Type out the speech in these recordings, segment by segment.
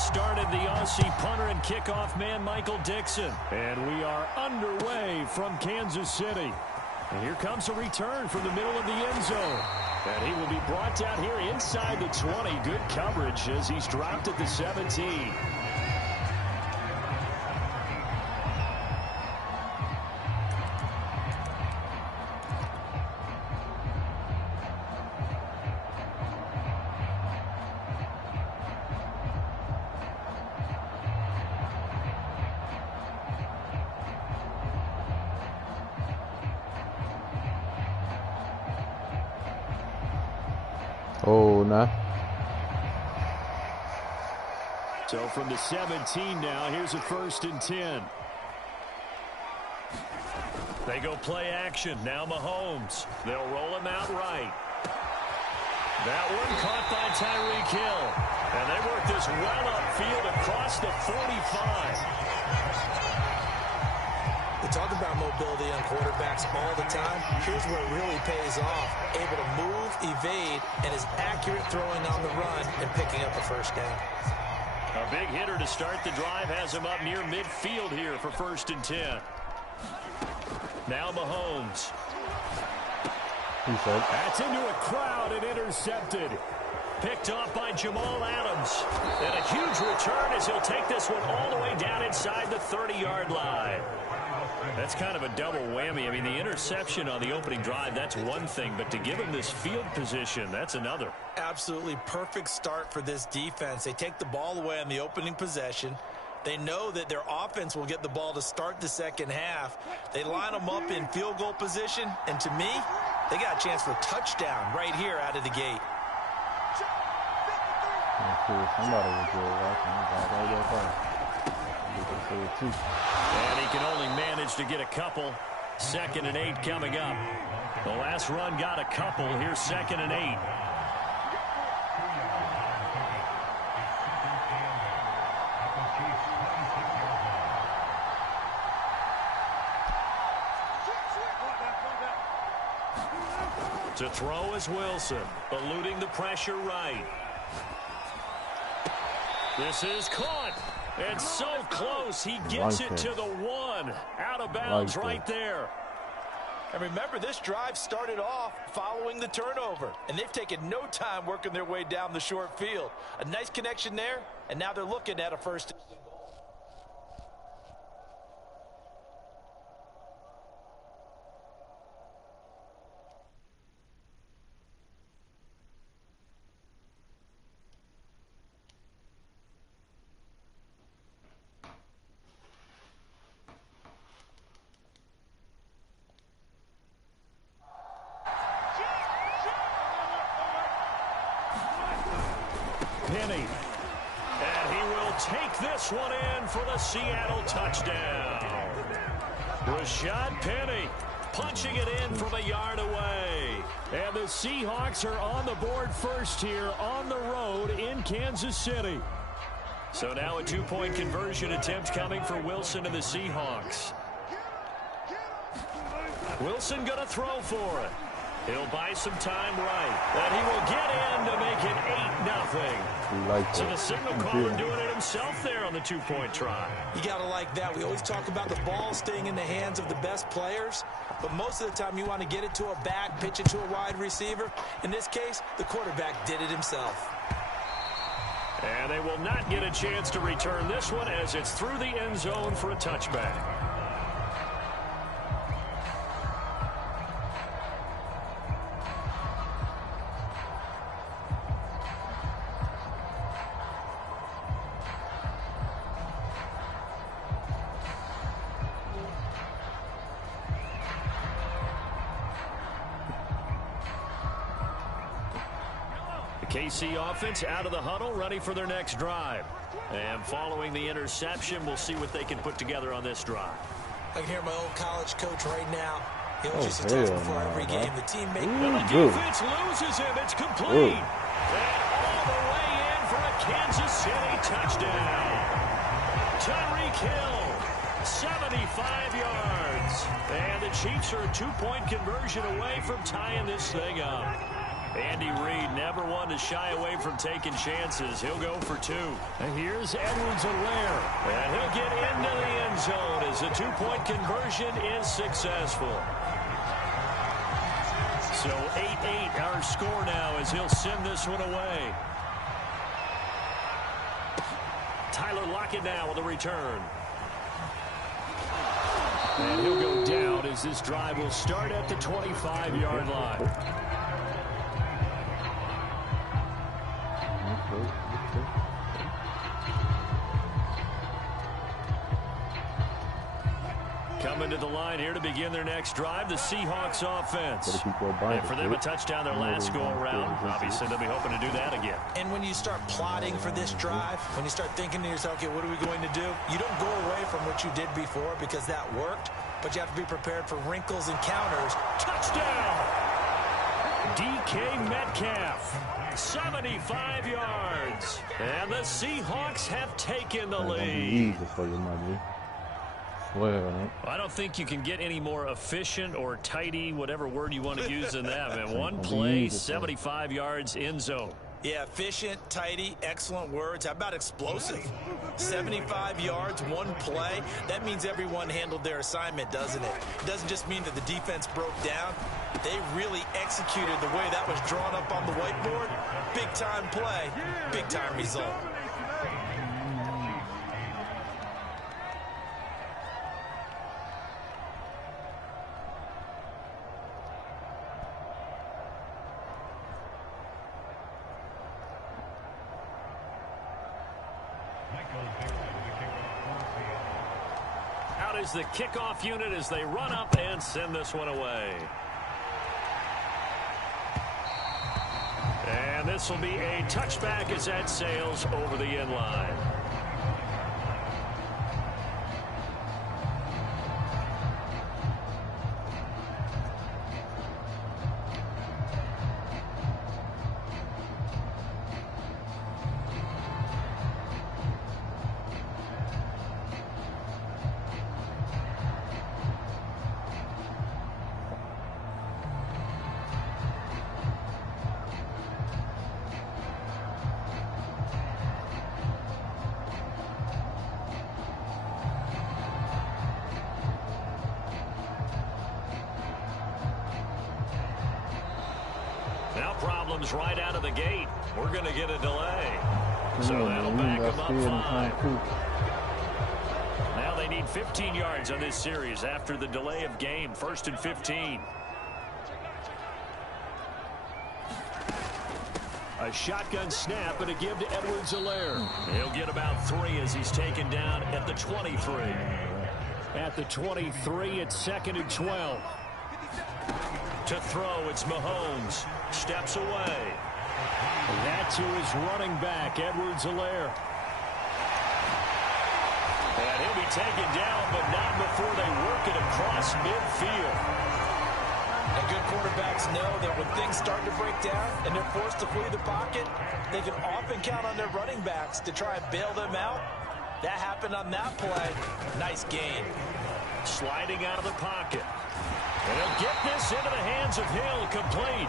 started the Aussie punter and kickoff man, Michael Dixon. And we are underway from Kansas City. And here comes a return from the middle of the end zone. And he will be brought down here inside the 20. Good coverage as he's dropped at the 17. Oh, nah. So from the 17 now, here's a 1st and 10. They go play action. Now Mahomes. They'll roll him out right. That one caught by Tyreek Hill. And they work this well upfield across the 45. We talk about mobility on quarterbacks all the time. Here's where it really pays off. Able to move, evade, and is accurate throwing on the run and picking up a 1st down. A big hitter to start the drive has him up near midfield here for 1st and 10. Now Mahomes. That's into a crowd and intercepted. Picked off by Jamal Adams. And a huge return as he'll take this one all the way down inside the 30-yard line. That's kind of a double whammy. I mean, the interception on the opening drive, that's one thing. But to give him this field position, that's another. Absolutely perfect start for this defense. They take the ball away on the opening possession. They know that their offense will get the ball to start the second half. They line them up in field goal position. And to me, they got a chance for a touchdown right here out of the gate. And he can only manage to get a couple. 2nd and 8 coming up. The last run got a couple. Here's 2nd and 8. To throw is Wilson, eluding the pressure right. This is caught. It's so close. He gets it to the 1. Out of bounds right there. And remember, this drive started off following the turnover. And they've taken no time working their way down the short field. A nice connection there, and now they're looking at a 1st. Penny. And he will take this one in for the Seattle touchdown. Rashad Penny punching it in from a yard away. And the Seahawks are on the board first here on the road in Kansas City. So now a 2-point conversion attempt coming for Wilson and the Seahawks. Wilson going to throw for it. He'll buy some time right. And he will get in to make it 8-0. So the signal caller doing it himself there on the 2-point try. You got to like that. We always talk about the ball staying in the hands of the best players. But most of the time you want to get it to a back, pitch it to a wide receiver. In this case, the quarterback did it himself. And they will not get a chance to return this one as it's through the end zone for a touchback. KC offense out of the huddle, ready for their next drive. And following the interception, we'll see what they can put together on this drive. I can hear my old college coach right now. He always used to tell us before every game, the teammate. And the defense loses him. It's complete. And all the way in for a Kansas City touchdown. Tyreek Hill, 75 yards. And the Chiefs are a 2-point conversion away from tying this thing up. Andy Reid never one to shy away from taking chances. He'll go for 2. And here's Edwards-Helaire. And he'll get into the end zone as the two-point conversion is successful. So 8-8 our score now as he'll send this one away. Tyler Lockett now with a return. And he'll go down as this drive will start at the 25-yard line. Coming to the line here to begin their next drive, the Seahawks offense. And for them, a touchdown their last go-around. Obviously, they'll be hoping to do that again. And when you start plotting for this drive, when you start thinking to yourself, okay, what are we going to do? You don't go away from what you did before because that worked, but you have to be prepared for wrinkles and counters. Touchdown! DK Metcalf, 75 yards. And the Seahawks have taken the lead. I don't think you can get any more efficient or tidy, whatever word you want to use in that. Man. One play, 75 yards, end zone. Yeah, efficient, tidy, excellent words. How about explosive? 75 yards, one play. That means everyone handled their assignment, doesn't it? It doesn't just mean that the defense broke down. They really executed the way that was drawn up on the whiteboard. Big-time play, big-time result. Out is the kickoff unit as they run up and send this one away. And this will be a touchback as that sails over the end line. Now problems right out of the gate. We're going to get a delay. So that'll back them up 5. Now they need 15 yards on this series after the delay of game. 1st and 15. A shotgun snap and a give to Edwards-Helaire. He'll get about 3 as he's taken down at the 23. At the 23, it's 2nd and 12. To throw, it's Mahomes. Steps away. And that's who is running back, Edwards-Helaire. And he'll be taken down, but not before they work it across midfield. And good quarterbacks know that when things start to break down and they're forced to flee the pocket, they can often count on their running backs to try and bail them out. That happened on that play. Nice gain. Sliding out of the pocket. And he'll get this into the hands of Hill, complete.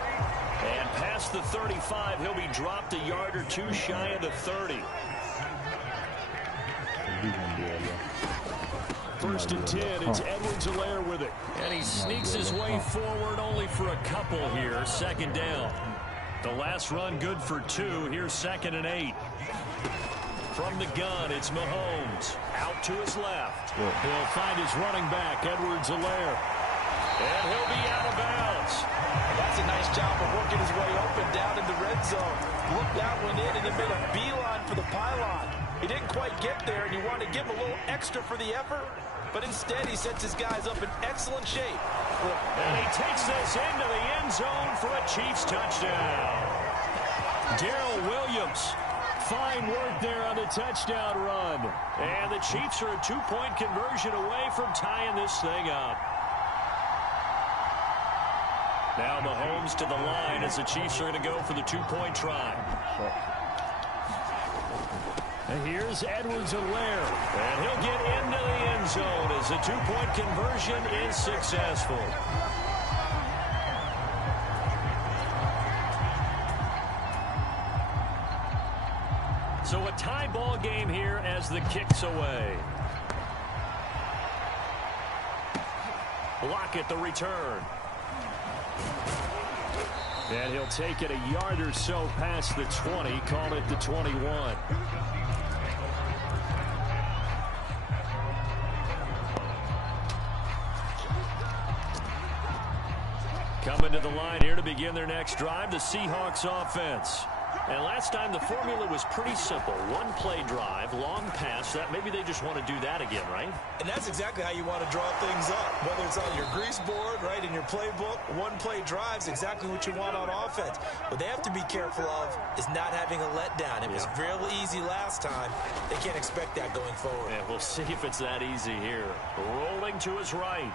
And past the 35, he'll be dropped a yard or 2 shy of the 30. 1st and 10, it's Edwards-Helaire with it. And he sneaks his way forward only for a couple here, 2nd down. The last run good for 2, here's 2nd and 8. From the gun, it's Mahomes. Out to his left. He'll find his running back, Edwards-Helaire. And he'll be out of bounds. That's a nice job of working his way open down in the red zone. Looked that one in and then made a beeline for the pylon. He didn't quite get there, and you want to give him a little extra for the effort, but instead he sets his guys up in excellent shape. And he takes this into the end zone for a Chiefs touchdown. Darrell Williams. Fine work there on the touchdown run. And the Chiefs are a 2-point conversion away from tying this thing up. Now Mahomes to the line as the Chiefs are going to go for the 2-point try. And here's Edwards-Helaire. And he'll get into the end zone as the 2-point conversion is successful. the kicks away. Lockett the return. And he'll take it a yard or so past the 20, call it the 21. Coming to the line here to begin their next drive, the Seahawks offense. And last time the formula was pretty simple. One play drive, long pass. That maybe they just want to do that again, right? And that's exactly how you want to draw things up. Whether it's on your grease board, right, in your playbook, one play drive is exactly what you want on offense. What they have to be careful of is not having a letdown. It was real easy last time. They can't expect that going forward. Yeah, we'll see if it's that easy here. Rolling to his right.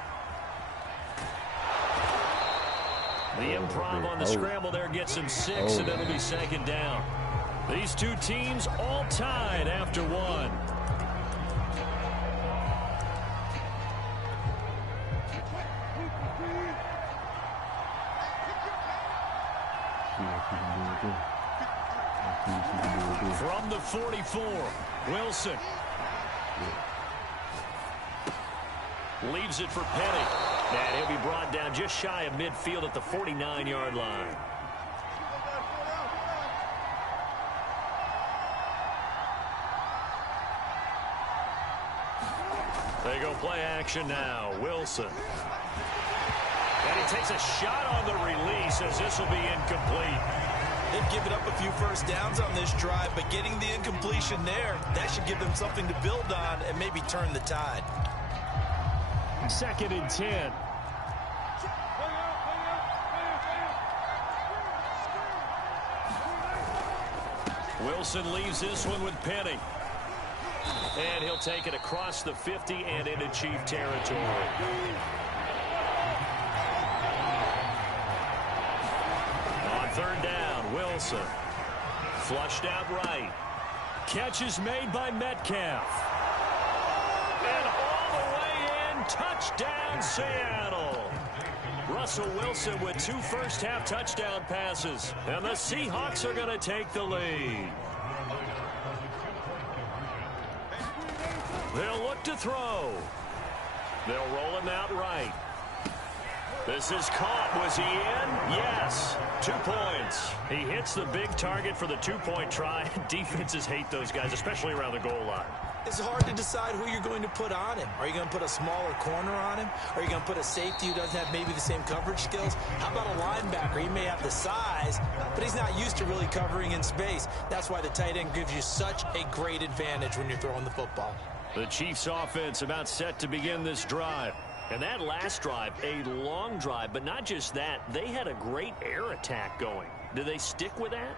The improv on the scramble there gets him 6, and it'll be second down. These two teams all tied after one. From the 44, Wilson. Leaves it for Penny. And he'll be brought down just shy of midfield at the 49-yard line. They go play action now. Wilson. And he takes a shot on the release as this will be incomplete. They've given up a few first downs on this drive, but getting the incompletion there, that should give them something to build on and maybe turn the tide. 2nd and 10. Wilson leaves this one with Penny. And he'll take it across the 50 and into Chief territory. On 3rd down, Wilson. Flushed out right. Catch is made by Metcalf. And all the way in, touchdown Seattle. Russell Wilson with 2 first-half touchdown passes. And the Seahawks are going to take the lead. They'll look to throw. They'll roll him out right. This is caught. Was he in? Yes. 2 points. He hits the big target for the 2-point try. Defenses hate those guys, especially around the goal line. It's hard to decide who you're going to put on him. Are you going to put a smaller corner on him? Are you going to put a safety who doesn't have maybe the same coverage skills? How about a linebacker? He may have the size, but he's not used to really covering in space. That's why the tight end gives you such a great advantage when you're throwing the football. The Chiefs offense about set to begin this drive. And that last drive, a long drive, but not just that. They had a great air attack going. Do they stick with that?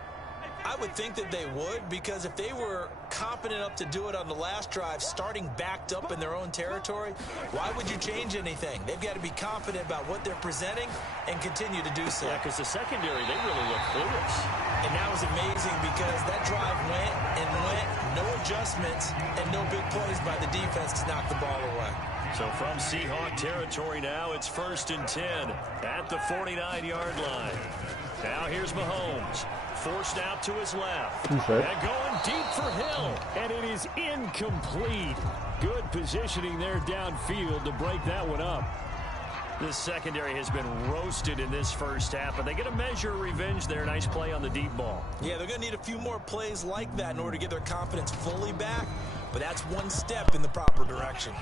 I would think that they would, because if they were competent enough to do it on the last drive, starting backed up in their own territory, why would you change anything? They've got to be confident about what they're presenting and continue to do so. Yeah, because the secondary, they really look clueless. And that was amazing because that drive went and went, no adjustments, and no big plays by the defense to knock the ball away. So from Seahawk territory now, it's 1st and 10 at the 49-yard line. Now here's Mahomes. Forced out to his left. And going deep for Hill. And it is incomplete. Good positioning there downfield to break that one up. This secondary has been roasted in this first half, but they get a measure of revenge there. Nice play on the deep ball. Yeah, they're going to need a few more plays like that in order to get their confidence fully back. But that's one step in the proper direction.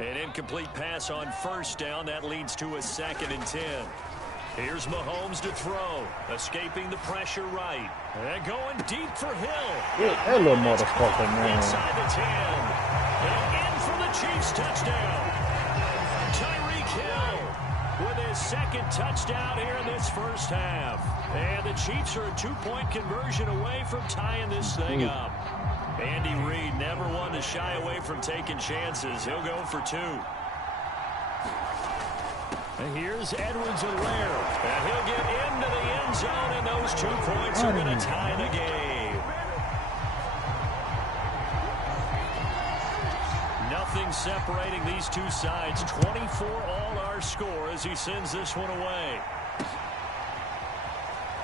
An incomplete pass on 1st down. That leads to a 2nd and 10. Here's Mahomes to throw. Escaping the pressure right. And going deep for Hill. Hello, motherfucker, man. Inside the 10. And in for the Chiefs touchdown. Tyreek Hill with his 2nd touchdown here in this first half. And the Chiefs are a 2-point conversion away from tying this thing up. Andy Reid never one to shy away from taking chances. He'll go for 2. And here's Edwards-Helaire. And he'll get into the end zone, and those 2 points are going to tie the game. Nothing separating these two sides. 24 all our score as he sends this one away.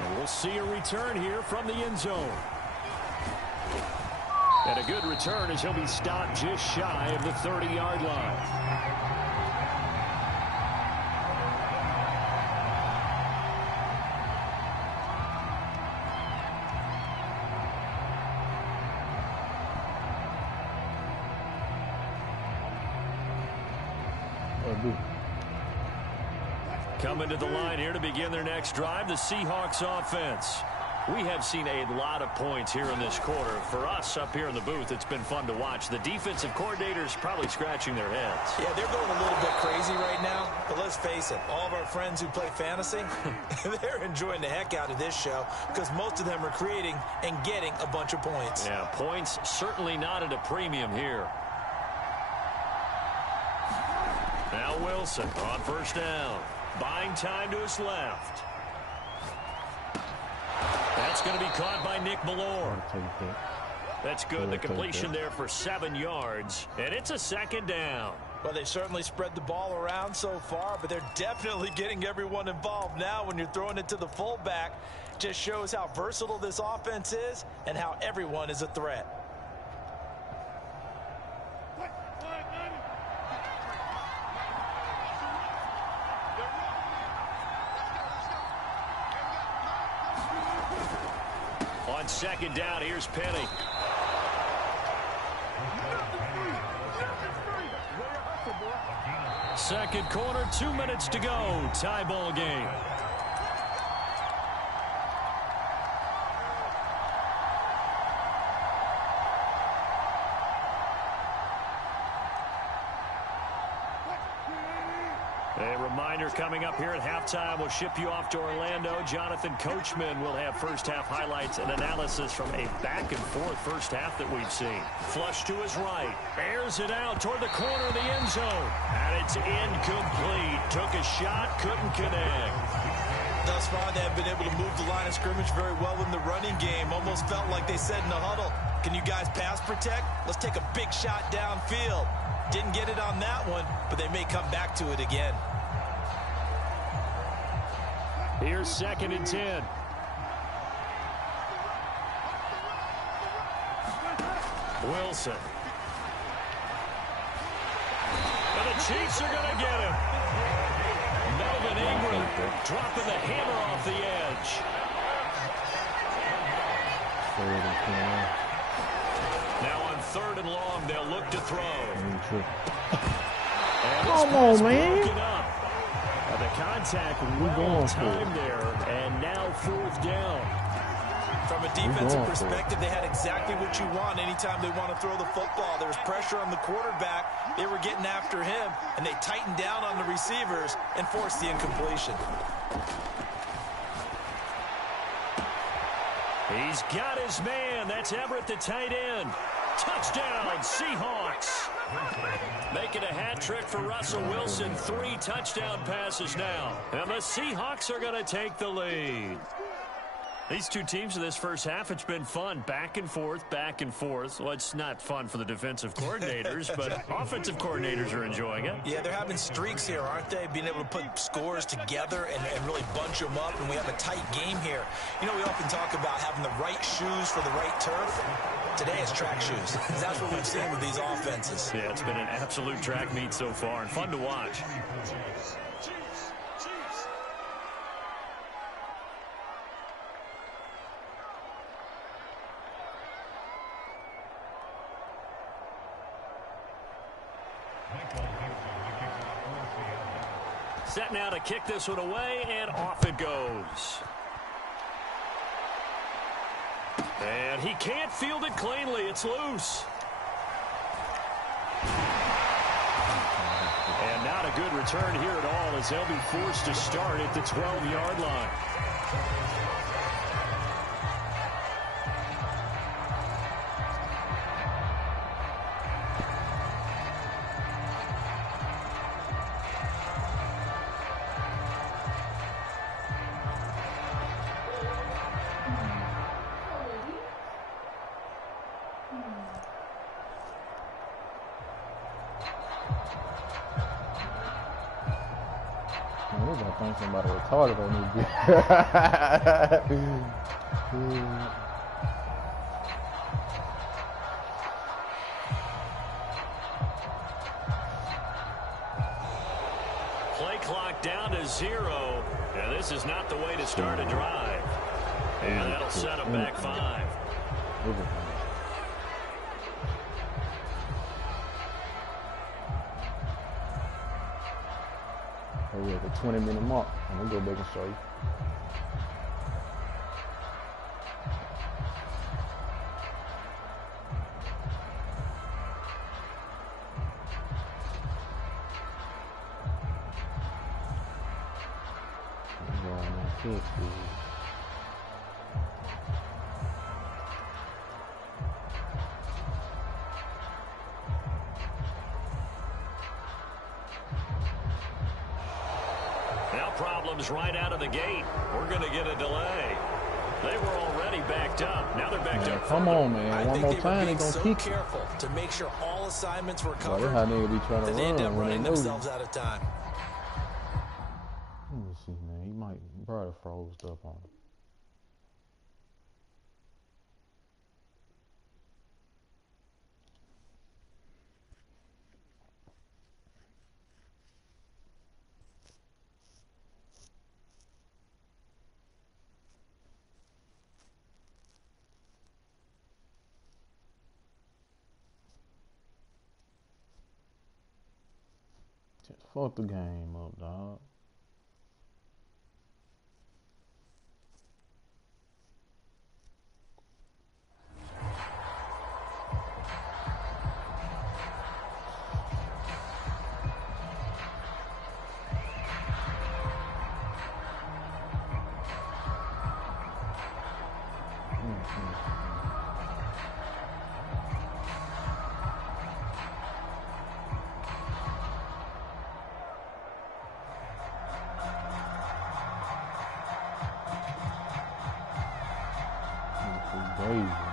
And we'll see a return here from the end zone. And a good return as he'll be stopped just shy of the 30-yard line. Coming to the line here to begin their next drive, the Seahawks offense. We have seen a lot of points here in this quarter. For us up here in the booth, it's been fun to watch. The defensive coordinators probably scratching their heads. Yeah, they're going a little bit crazy right now. But let's face it, all of our friends who play fantasy, they're enjoying the heck out of this show because most of them are creating and getting a bunch of points. Yeah, points certainly not at a premium here. Now Wilson on first down. Buying time to his left. That's going to be caught by Nick Malore. That's good. The completion there for 7 yards. And it's a second down. Well, they certainly spread the ball around so far, but they're definitely getting everyone involved now when you're throwing it to the fullback. Just shows how versatile this offense is and how everyone is a threat. On second down, here's Penny. Second quarter, 2 minutes to go. Tie ball game. A reminder coming up here at halftime, we'll ship you off to Orlando. Jonathan Coachman will have first-half highlights and analysis from a back-and-forth first half that we've seen. Flush to his right. Airs it out toward the corner of the end zone. And it's incomplete. Took a shot, couldn't connect. Thus far, they have been able to move the line of scrimmage very well in the running game. Almost felt like they said in the huddle, can you guys pass protect? Let's take a big shot downfield. Didn't get it on that one, but they may come back to it again. Here's 2nd and 10. Wilson. And the Chiefs are going to get him. Melvin Ingram dropping the hammer off the edge. Now on 3rd and long, they'll look to throw. Come on, man. The contact well timed there, and now 4th down. From a defensive perspective, they had exactly what you want anytime they want to throw the football. There was pressure on the quarterback. They were getting after him, and they tightened down on the receivers and forced the incompletion. He's got his man. That's Everett, the tight end. Touchdown, Seahawks. Making a hat trick for Russell Wilson. 3 touchdown passes now. And the Seahawks are going to take the lead. These two teams in this first half, it's been fun. Back and forth, back and forth. Well, it's not fun for the defensive coordinators, but offensive coordinators are enjoying it. Yeah, they're having streaks here, aren't they? Being able to put scores together and really bunch them up, and we have a tight game here. You know, we often talk about having the right shoes for the right turf. Today it's track shoes. That's what we've seen with these offenses. Yeah, it's been an absolute track meet so far and fun to watch. Set now to kick this one away, and off it goes. And he can't field it cleanly. It's loose. And not a good return here at all as they'll be forced to start at the 12-yard line. I think somebody retarded on this. 0, and this is not the way to start a drive. And that'll set them back 5. Oh, yeah, the 20-minute mark. I'm going to go back and show you. Now problems right out of the gate. We're going to get a delay. They were already backed up. Now they're backed up. Come on, man. One more time, they're going to kick. Careful to make sure all assignments were covered. That's how they be trying to They end up run running themselves out of time. Let me see, man. He might probably froze up on him. Just fuck the game up, dog. Crazy.